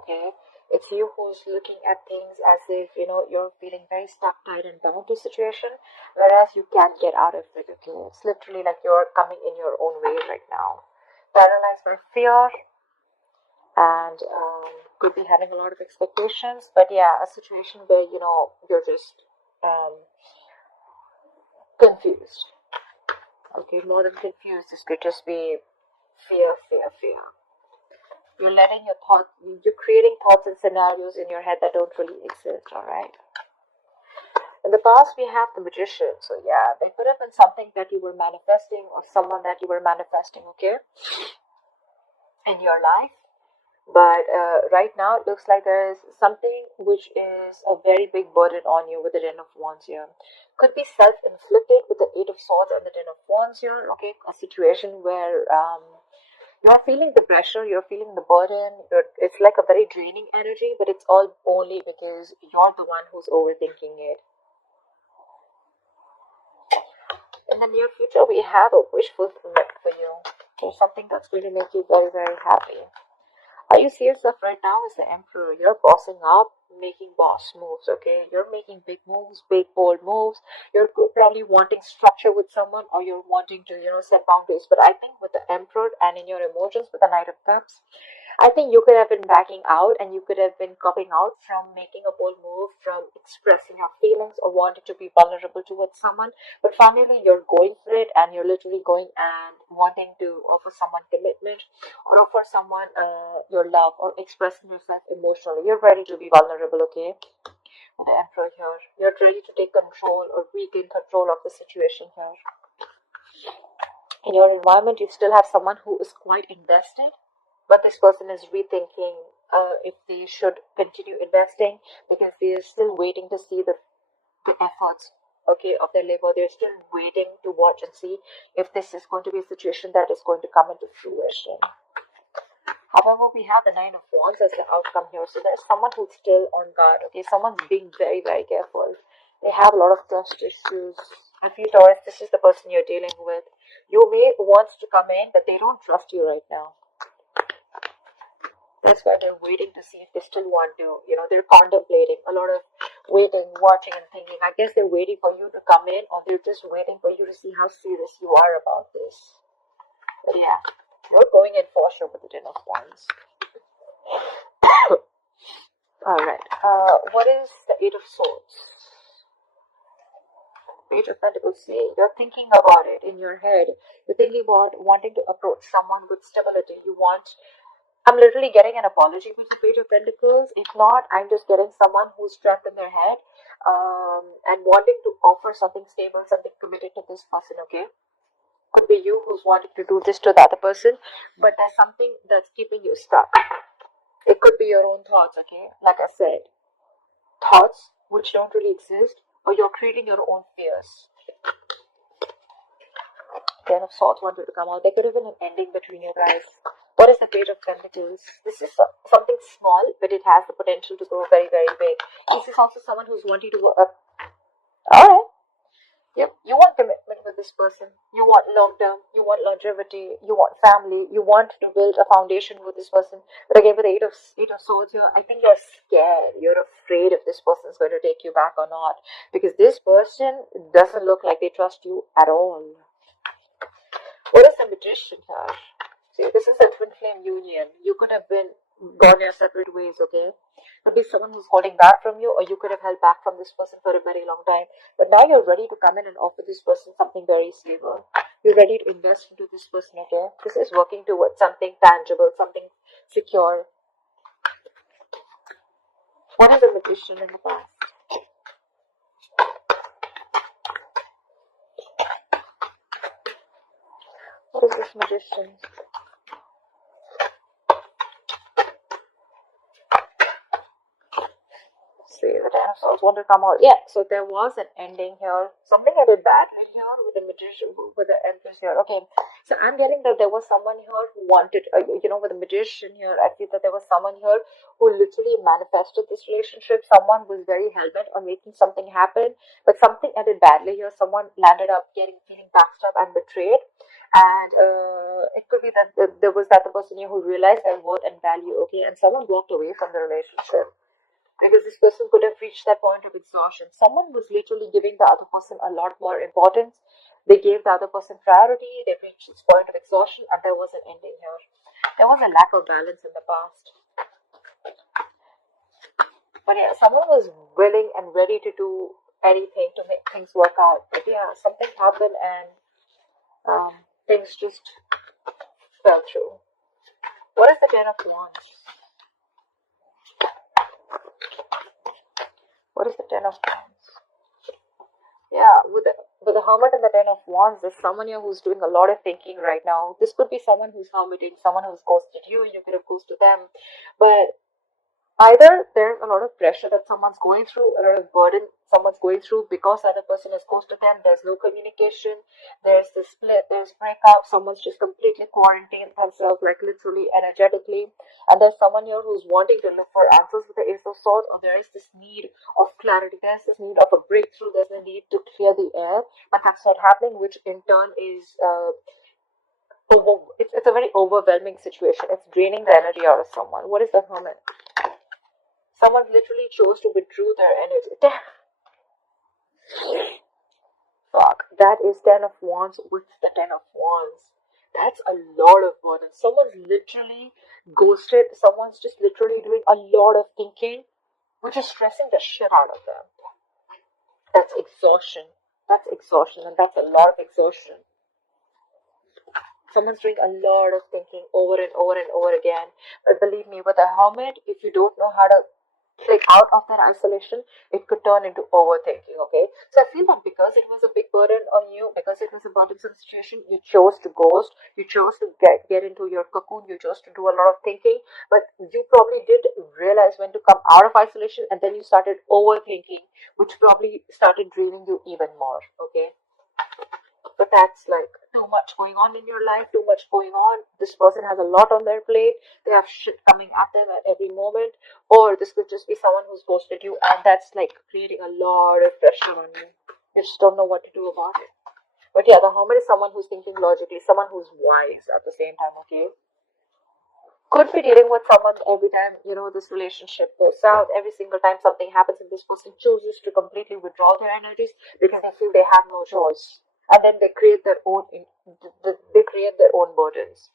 okay? It's you who's looking at things as if, you're feeling very stuck, tied, and bound to a situation, whereas you can't get out of it, okay? It's literally like you're coming in your own way right now. Paralyzed by fear, and could be having a lot of expectations, but yeah, a situation where, you're just confused. Okay, more than confused, this could just be fear, fear, fear. You're letting your thoughts, you're creating thoughts and scenarios in your head that don't really exist, alright? In the past, we have the magician. So yeah, there could have been something that you were manifesting or someone that you were manifesting, okay, in your life. But right now, it looks like there is something which is a very big burden on you with the Ten of Wands here. Could be self-inflicted with the Eight of Swords and the Ten of Wands here, okay? A situation where you're feeling the pressure, you're feeling the burden, it's like a very draining energy, but it's all only because you're the one who's overthinking it. In the near future, we have a wish fulfillment for you. There's something that's going to make you very, very happy. Are you serious enough right now? Is the Emperor. You're bossing up, making boss moves, okay? You're making big moves, big bold moves. You're probably wanting structure with someone, or you're wanting to, set boundaries. But I think with the Emperor and in your emotions with the Knight of Cups, I think you could have been backing out, and you could have been copping out from making a bold move, from expressing your feelings or wanting to be vulnerable towards someone. But finally, you're going for it, and you're literally going and wanting to offer someone commitment or offer someone your love or expressing yourself emotionally. You're ready to be vulnerable, okay? With the Emperor here, you're ready to take control or regain control of the situation here. In your environment, you still have someone who is quite invested, but this person is rethinking if they should continue investing, because they are still waiting to see the efforts, okay, of their labor. They're still waiting to watch and see if this is going to be a situation that is going to come into fruition. However, we have the Nine of Wands as the outcome here. So there's someone who's still on guard, okay? Someone's being very, very careful. They have a lot of trust issues. I feel, Taurus, this is the person you're dealing with. You may want to come in, but they don't trust you right now. That's why they're waiting to see if they still want to, they're contemplating, a lot of waiting, watching, and thinking. I guess they're waiting for you to come in, or they're just waiting for you to see how serious you are about this. But yeah, you're going in for sure with the Ten of Wands. Alright, what is the Eight of Swords? Page of Pentacles. See, you're thinking about it in your head. You're thinking about wanting to approach someone with stability. I'm literally getting an apology with the Page of Pentacles. If not, I'm just getting someone who's trapped in their head and wanting to offer something stable, something committed to this person, okay? Could be you who's wanting to do this to the other person, but there's something that's keeping you stuck. It could be your own thoughts, okay? Like I said, thoughts which don't really exist, or you're creating your own fears. Ten of Swords wanted to come out. There could have been an ending between you guys. What is the Page of Pentacles? This is something small, but it has the potential to grow very, very big. This is also someone who's wanting to go up. Alright. Yep. You want commitment with this person. You want long term. You want longevity. You want family. You want to build a foundation with this person. But again, with the Eight of Swords here, I think you're scared. You're afraid if this person is going to take you back or not. Because this person doesn't look like they trust you at all. What is the Magician here? See, this is a twin flame union. You could have gone your separate ways, okay? Could be someone who's holding back from you, or you could have held back from this person for a very long time. But now you're ready to come in and offer this person something very stable. You're ready to invest into this person, okay? This is working towards something tangible, something secure. What is the Magician in the past? What is this Magician? See, the Ten of Swords want to come out. Yeah, so there was an ending here. Something ended badly here with the Magician, with the Empress here. Okay, so I'm getting that there was someone here who wanted, with the Magician here, I feel that there was someone here who literally manifested this relationship. Someone was very hell-bent on making something happen, but something ended badly here. Someone landed up feeling backstabbed and betrayed. And it could be that there was that the person here who realized their worth and value, okay, and someone walked away from the relationship because this person could have reached that point of exhaustion. Someone was literally giving the other person a lot more importance. They gave the other person priority. They reached this point of exhaustion, and there was an ending here. There was a lack of balance in the past. But yeah, someone was willing and ready to do anything to make things work out. But yeah, something happened and things just fell through. What is the Ten of Wands? What is the Ten of Wands? Yeah, with the Hermit and the Ten of Wands, there's someone here who's doing a lot of thinking right now. This could be someone who's hermiting, someone who's ghosted you, you could have ghosted them. But either there's a lot of pressure that someone's going through, a lot of burden someone's going through because the other person is close to them. There's no communication, there's the split, there's breakup, someone's just completely quarantined themselves, like literally energetically. And there's someone here who's wanting to look for answers with the Ace of Swords, or there is this need of clarity, there's this need of a breakthrough, there's a need to clear the air, but that's not happening, which in turn is it's a very overwhelming situation. It's draining the energy out of someone. What is the Hermit? Someone literally chose to withdraw their energy. Fuck. That is Ten of Wands with the Ten of Wands. That's a lot of burden. Someone's literally ghosted. Someone's just literally doing a lot of thinking, which is stressing the shit out of them. That's exhaustion. That's exhaustion, and that's a lot of exhaustion. Someone's doing a lot of thinking over and over and over again. But believe me, with a Hermit, if you don't know how to click out of that isolation, it could turn into overthinking, okay? So I feel that because it was a big burden on you, because it was a burdensome situation, you chose to ghost, you chose to get into your cocoon, you chose to do a lot of thinking, but you probably didn't realize when to come out of isolation, and then you started overthinking, which probably started draining you even more, okay? But that's like too much going on in your life, too much going on. This person has a lot on their plate. They have shit coming at them at every moment. Or this could just be someone who's ghosted you, and that's like creating a lot of pressure on you. You just don't know what to do about it. But yeah, the Hermit is someone who's thinking logically, someone who's wise at the same time, okay? Could be dealing with someone every time, this relationship goes south, every single time something happens and this person chooses to completely withdraw their energies because they feel they have no choice. And then they create their own burdens.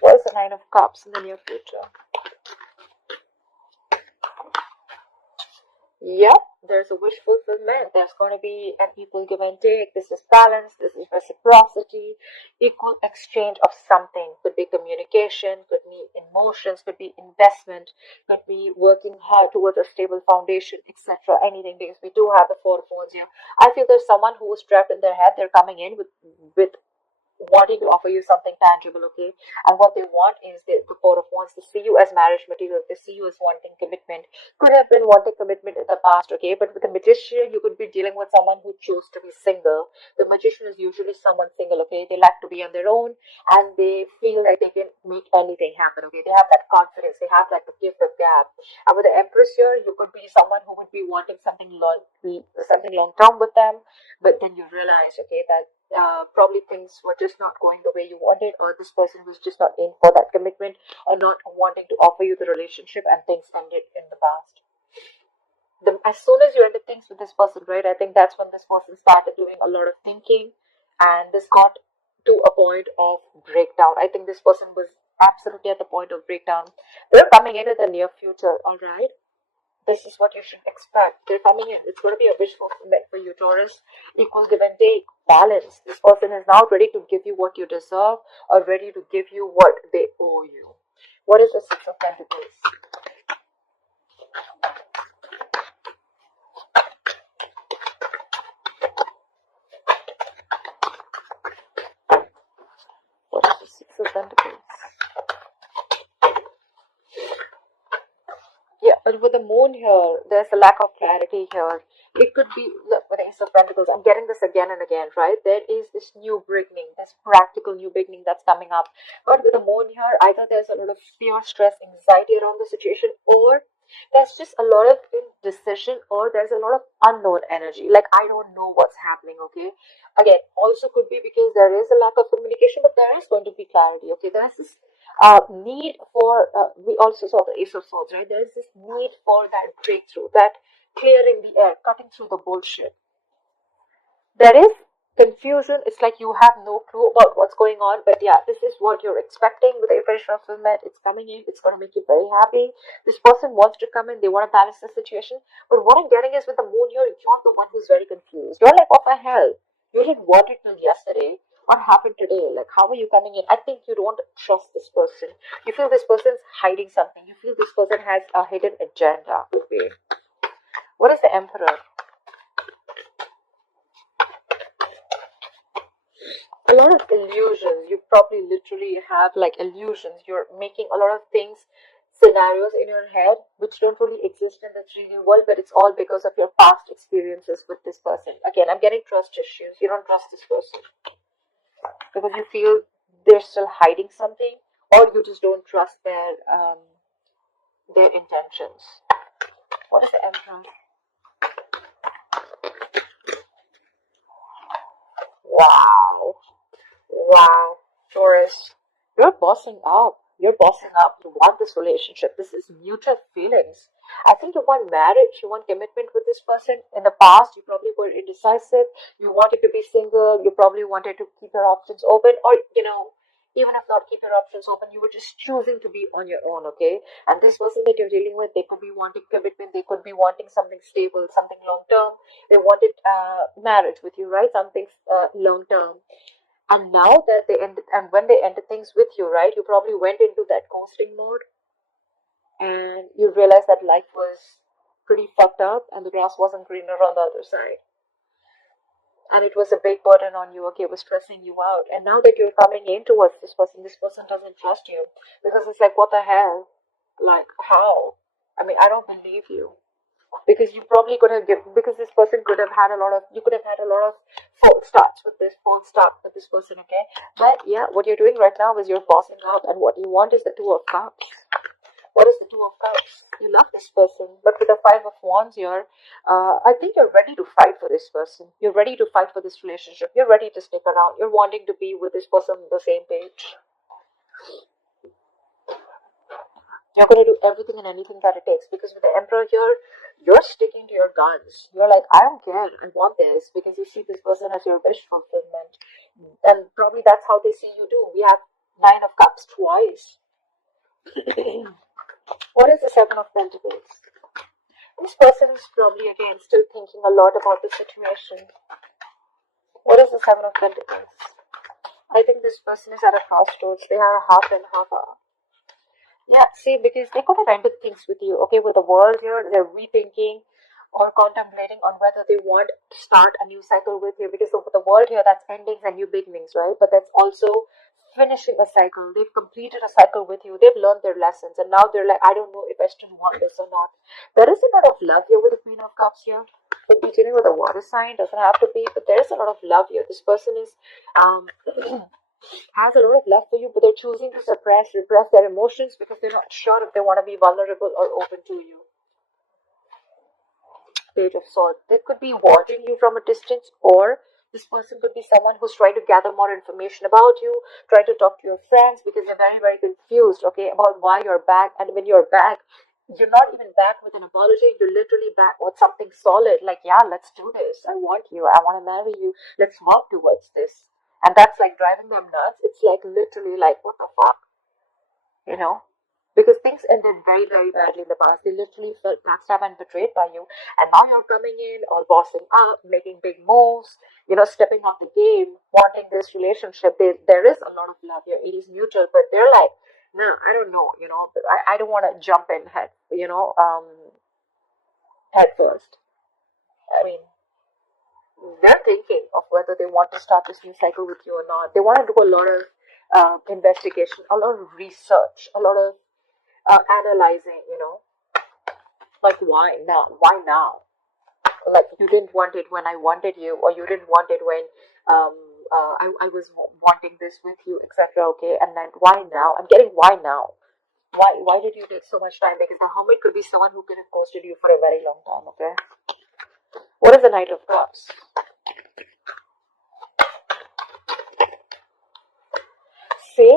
What is the Nine of Cups in the near future? Yep, there's a wish fulfillment. There's going to be an equal give and take. This is balance. This is reciprocity. Equal exchange of something. Could be communication, could be emotions, could be investment, could be working hard towards a stable foundation, etc. Anything, because we do have the Four of Wands here. I feel there's someone who is trapped in their head. They're coming in with wanting to offer you something tangible, okay? And what they want is the Four of Wands to see you as marriage material. They see you as wanting commitment. Could have been wanting commitment in the past, okay? But with the Magician, you could be dealing with someone who chose to be single. The Magician is usually someone single, okay? They like to be on their own, and they feel like they can make anything happen, okay? They have that confidence. They have like the gift of gab. And with the Empress here, you could be someone who would be wanting something long term with them, but then you realize, okay, that probably things were just not going the way you wanted, or this person was just not in for that commitment, or not wanting to offer you the relationship, and things ended in the past. As soon as you ended things with this person, right, I think that's when this person started doing a lot of thinking, and this got to a point of breakdown. I think this person was absolutely at the point of breakdown. They're coming in the near future, all right? This is what you should expect. They're coming in. It's going to be a wish fulfillment for you, Taurus. Equal give and take. Balance. This person is now ready to give you what you deserve, or ready to give you what they owe you. What is the Six of Pentacles? What is the Six of Pentacles? Yeah, But with the moon here, there's a lack of clarity here. It could be, look, with the Ace of Pentacles, I'm getting this again and again, right? There is this new beginning, this practical new beginning that's coming up. But with the moon here, either there's a lot of fear, stress, anxiety around the situation, or there's just a lot of indecision, or there's a lot of unknown energy. Like, I don't know what's happening, okay? Again, also could be because there is a lack of communication, but there is going to be clarity, okay? There's this need for, we also saw the Ace of Swords, right? There's this need for that breakthrough, that clearing the air, cutting through the bullshit. There is confusion. It's like you have no clue about what's going on, but yeah, this is what you're expecting with the impression of fulfillment. It's coming in, it's going to make you very happy. This person wants to come in, they want to balance the situation, but what I'm getting is with the moon here, you're the one who's very confused. You're like, what the hell, you didn't want it till yesterday, what happened today? Like, how are you coming in? I think you don't trust this person. You feel this person's hiding something. You feel this person has a hidden agenda. Okay. What is the Emperor? A lot of illusions. You probably literally have like illusions. You're making a lot of things, scenarios in your head which don't really exist in the 3D world, but it's all because of your past experiences with this person. Again, I'm getting trust issues. You don't trust this person because you feel they're still hiding something, or you just don't trust their intentions. What is the Emperor? Wow. Wow, Taurus, you're bossing up. You're bossing up. You want this relationship. This is mutual feelings. I think you want marriage. You want commitment with this person. In the past, you probably were indecisive. You wanted to be single. You probably wanted to keep your options open, or even if not keep your options open, you were just choosing to be on your own. Okay, and this person that you're dealing with, they could be wanting commitment. They could be wanting something stable, something long term. They wanted marriage with you, right? Something long term. And now that they ended, and when they ended things with you, right, you probably went into that ghosting mode and you realized that life was pretty fucked up and the grass wasn't greener on the other side. And it was a big burden on you, okay, it was stressing you out. And now that you're coming in towards this person doesn't trust you because it's like, what the hell? Like, how? I mean, I don't believe you. Because you probably could have given, because this person could have had a lot of, you could have had a lot of false starts with this, false start with this person, okay? But yeah, what you're doing right now is you're bossing up, and what you want is the Two of Cups. What is the Two of Cups? You love this person, but with the Five of Wands here, I think you're ready to fight for this person. You're ready to fight for this relationship. You're ready to stick around. You're wanting to be with this person on the same page. You're going to do everything and anything that it takes, because with the Emperor here, you're sticking to your guns. You're like, I don't care, I want this, because you see this person as your wish fulfillment. And probably that's how they see you too. We have Nine of Cups twice. What is the Seven of Pentacles? This person is probably, again, still thinking a lot about the situation. What is the Seven of Pentacles? I think this person is at a crossroads. They are half and half up. Yeah, see, because they could have ended things with you. Okay, with the world here, they're rethinking or contemplating on whether they want to start a new cycle with you. Because with the world here, that's endings and new beginnings, right? But that's also finishing a cycle. They've completed a cycle with you. They've learned their lessons, and now they're like, I don't know if I still want this or not. There is a lot of love here with the Queen of Cups here. Could be dealing with a water sign, doesn't have to be, but there is a lot of love here. This person is has a lot of love for you, but they're choosing to repress their emotions because they're not sure if they want to be vulnerable or open to you. Page of Swords. They could be watching you from a distance, or this person could be someone who's trying to gather more information about you, trying to talk to your friends because they're very, very confused, okay, about why you're back. And when you're back, you're not even back with an apology, you're literally back with something solid, like, yeah, let's do this. I want you. I want to marry you. Let's work towards this. And that's like driving them nuts. It's like literally like, what the fuck? You know? Because things ended very, very badly in the past. They literally felt backstabbed and betrayed by you. And now you're coming in, all bossing up, making big moves, stepping up the game, wanting this relationship. There is a lot of love here. It is mutual, but they're like, nah, I don't know, I don't want to jump in head first. I mean, they're thinking of whether they want to start this new cycle with you or not. They want to do a lot of investigation, a lot of research, a lot of analyzing, Like, why now? Why now? Like, you didn't want it when I wanted you, or you didn't want it when I was wanting this with you, etc. Okay, and then why now? I'm getting why now. Why did you take so much time? Because the hermit could be someone who could have ghosted you for a very long time. Okay, what is the Knight of Cups? Say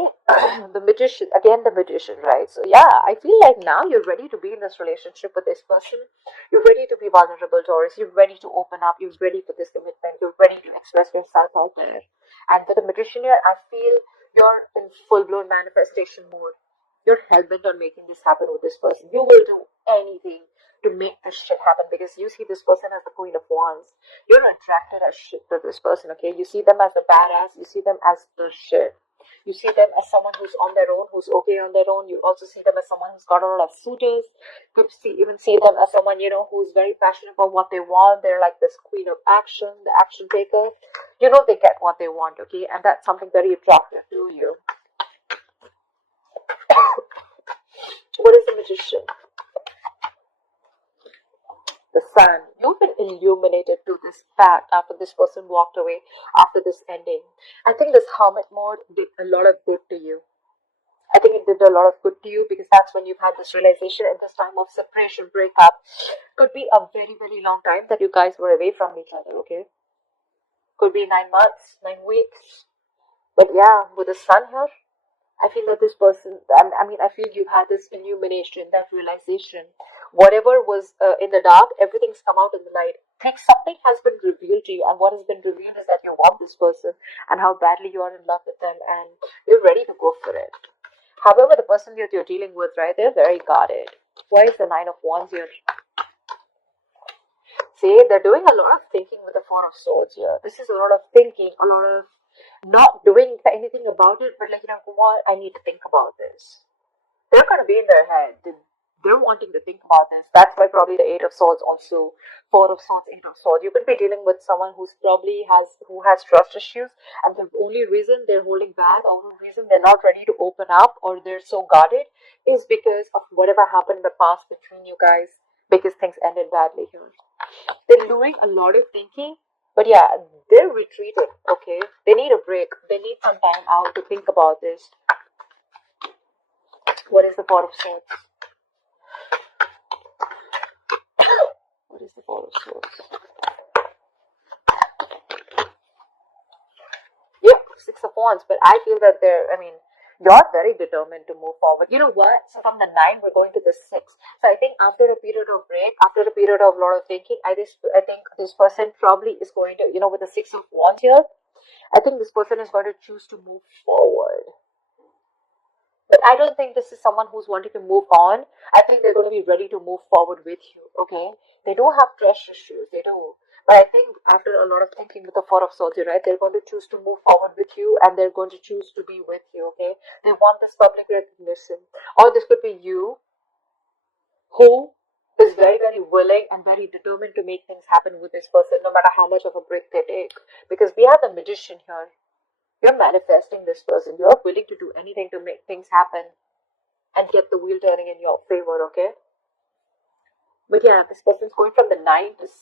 the magician again, the magician, right? So yeah, I feel like now you're ready to be in this relationship with this person. You're ready to be vulnerable, Taurus. You're ready to open up. You're ready for this commitment. You're ready to express yourself out there. And with the magician here, I feel you're in full-blown manifestation mode. You're hell-bent on making this happen with this person. You will do anything to make this shit happen, because you see this person as the Queen of Wands. You're attracted as shit to this person, okay? You see them as the badass. You see them as the shit. You see them as someone who's on their own, who's okay on their own. You also see them as someone who's got a lot of suitors. Could even see them as someone, who's very passionate about what they want. They're like this queen of action, the action taker. They get what they want, okay? And that's something very attractive to you. What is the magician? The sun. You've been illuminated to this fact after this person walked away, after this ending. I think this hermit mode did a lot of good to you. I think it did a lot of good to you, because that's when you've had this realization in this time of separation, breakup. Could be a very, very long time that you guys were away from each other, okay? Could be 9 months, 9 weeks. But yeah, with the sun here, I feel that this person, I feel you had this illumination, that realization. Whatever was in the dark, everything's come out in the light. Think something has been revealed to you, and what has been revealed is that you want this person and how badly you are in love with them, and you're ready to go for it. However, the person that you're dealing with, right, they're very guarded. Why is the Nine of Wands here? See, they're doing a lot of thinking with the Four of Swords here. This is a lot of thinking, a lot of not doing anything about it, but like, what, I need to think about this. They're going to be in their head. They're wanting to think about this. That's why probably the Eight of Swords also, Four of Swords, Eight of Swords. You could be dealing with someone who has trust issues, and the only reason they're holding back, or the reason they're not ready to open up, or they're so guarded, is because of whatever happened in the past between you guys, because things ended badly here. They're doing a lot of thinking, but yeah, they're retreating, okay? They need a break. They need some time out to think about this. What is the Four of Swords? What is the Four of Swords? Yeah, Six of Wands, but I feel that you're very determined to move forward. You know what? So from the 9, we're going to the 6. So I think after a period of break, after a period of a lot of thinking, I think this person probably is going to, with the 6 of Wands here, I think this person is going to choose to move forward. But I don't think this is someone who's wanting to move on. I think they're going to be ready to move forward with you, okay? They do have trust issues, they do. But I think after a lot of thinking with the Four of Swords, right, they're going to choose to move forward with you, and they're going to choose to be with you, okay? They want this public recognition. Or this could be you, who is very, very willing and very determined to make things happen with this person, no matter how much of a break they take. Because we have the Magician here. You're manifesting this person. You're willing to do anything to make things happen and get the wheel turning in your favor, okay? But yeah, this person's going from the 9 to 6.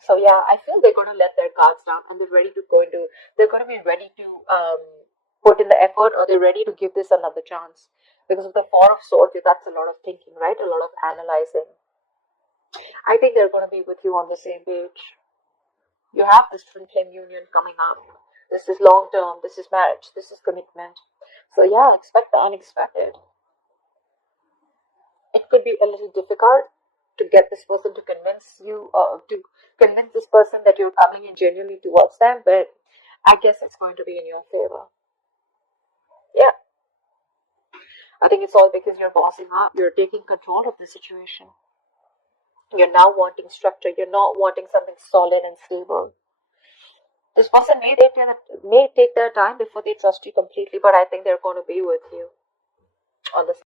So yeah, I feel they're going to let their guards down, and they're going to be ready to put in the effort, or they're ready to give this another chance. Because of the Four of Swords, that's a lot of thinking, right? A lot of analyzing. I think they're going to be with you on the same page. You have this twin flame union coming up. This is long term. This is marriage. This is commitment. So yeah, expect the unexpected. It could be a little difficult to get this person to convince you, to convince this person that you're coming in genuinely towards them, but I guess it's going to be in your favor. Yeah. I think it's all because you're bossing up. You're taking control of the situation. You're now wanting structure. You're not wanting something solid and stable. This person may take their time before they trust you completely, but I think they're going to be with you on this.